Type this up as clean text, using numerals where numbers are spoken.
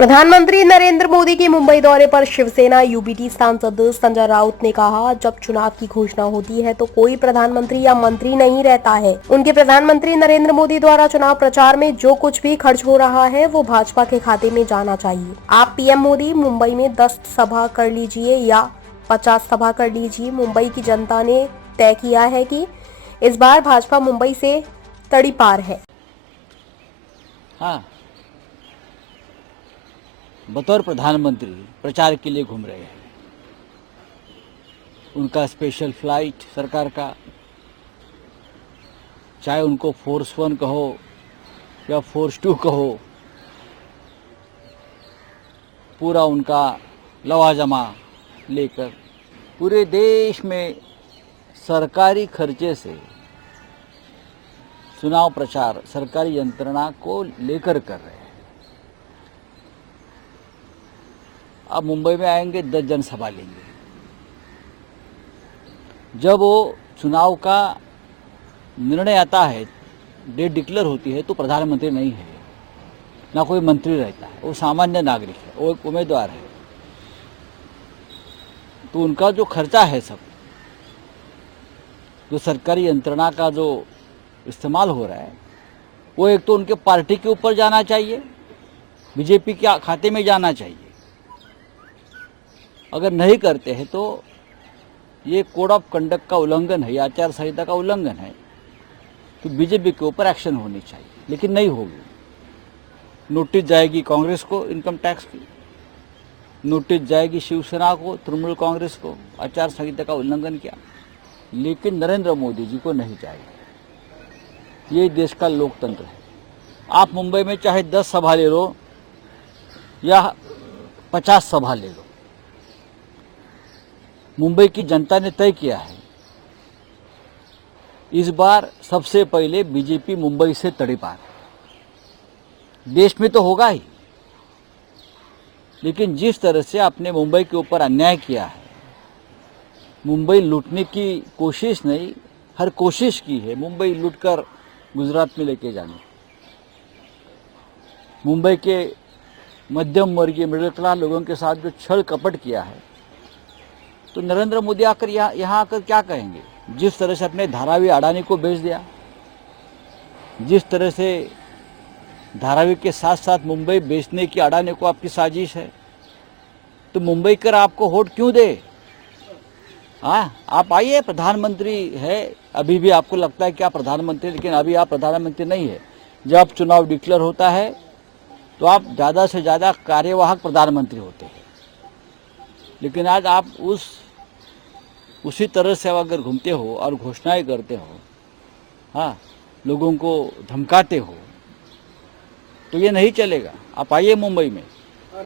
प्रधानमंत्री नरेंद्र मोदी के मुंबई दौरे पर शिवसेना यूबीटी सांसद संजय राउत ने कहा, जब चुनाव की घोषणा होती है तो कोई प्रधानमंत्री या मंत्री नहीं रहता है। उनके प्रधानमंत्री नरेंद्र मोदी द्वारा चुनाव प्रचार में जो कुछ भी खर्च हो रहा है वो भाजपा के खाते में जाना चाहिए। आप पीएम मोदी मुंबई में 10 सभा कर लीजिए या 50 सभा कर लीजिए, मुंबई की जनता ने तय किया है कि इस बार भाजपा मुंबई से तड़ीपार है। हाँ, बतौर प्रधानमंत्री प्रचार के लिए घूम रहे हैं। उनका स्पेशल फ्लाइट सरकार का, चाहे उनको फोर्स 1 कहो या फोर्स 2 कहो, पूरा उनका लवाजमा लेकर पूरे देश में सरकारी खर्चे से चुनाव प्रचार सरकारी यंत्रणा को लेकर कर रहे हैं। अब मुंबई में आएंगे, 10 जनसभा लेंगे। जब वो चुनाव का निर्णय आता है, डेट डिक्लेयर होती है, तो प्रधानमंत्री नहीं है, ना कोई मंत्री रहता है, वो सामान्य नागरिक है, वो एक उम्मीदवार है। तो उनका जो खर्चा है, सब जो सरकारी यंत्रणा का जो इस्तेमाल हो रहा है, वो एक तो उनके पार्टी के ऊपर जाना चाहिए, बीजेपी के खाते में जाना चाहिए। अगर नहीं करते हैं तो ये कोड ऑफ कंडक्ट का उल्लंघन है या आचार संहिता का उल्लंघन है, तो बीजेपी के ऊपर एक्शन होनी चाहिए, लेकिन नहीं होगी। नोटिस जाएगी कांग्रेस को इनकम टैक्स की, नोटिस जाएगी शिवसेना को, तृणमूल कांग्रेस को, आचार संहिता का उल्लंघन किया, लेकिन नरेंद्र मोदी जी को नहीं जाएगी। ये देश का लोकतंत्र है। आप मुंबई में चाहे 10 सभा ले लो या 50 सभा ले लो, मुंबई की जनता ने तय किया है, इस बार सबसे पहले बीजेपी मुंबई से तड़ीपार। देश में तो होगा ही, लेकिन जिस तरह से आपने मुंबई के ऊपर अन्याय किया है, मुंबई लूटने की कोशिश नहीं, हर कोशिश की है मुंबई लूटकर गुजरात में लेके जाने। मुंबई के मध्यम वर्गीय मिडिल क्लास लोगों के साथ जो छल कपट किया है, तो नरेंद्र मोदी आकर यहाँ आकर क्या कहेंगे? जिस तरह से अपने धारावी अडानी को बेच दिया, जिस तरह से धारावी के साथ साथ मुंबई बेचने की अडानी को आपकी साजिश है, तो मुंबई कर आपको वोट क्यों दे? हाँ, आप आइए, प्रधानमंत्री है, अभी भी आपको लगता है कि आप प्रधानमंत्री, लेकिन अभी आप प्रधानमंत्री नहीं है। जब चुनाव डिक्लेयर होता है तो आप ज़्यादा से ज़्यादा कार्यवाहक प्रधानमंत्री होते हैं, लेकिन आज आप उसी तरह से अगर घूमते हो और घोषणाएं करते हो, हाँ, लोगों को धमकाते हो, तो ये नहीं चलेगा। आप आइए मुंबई में,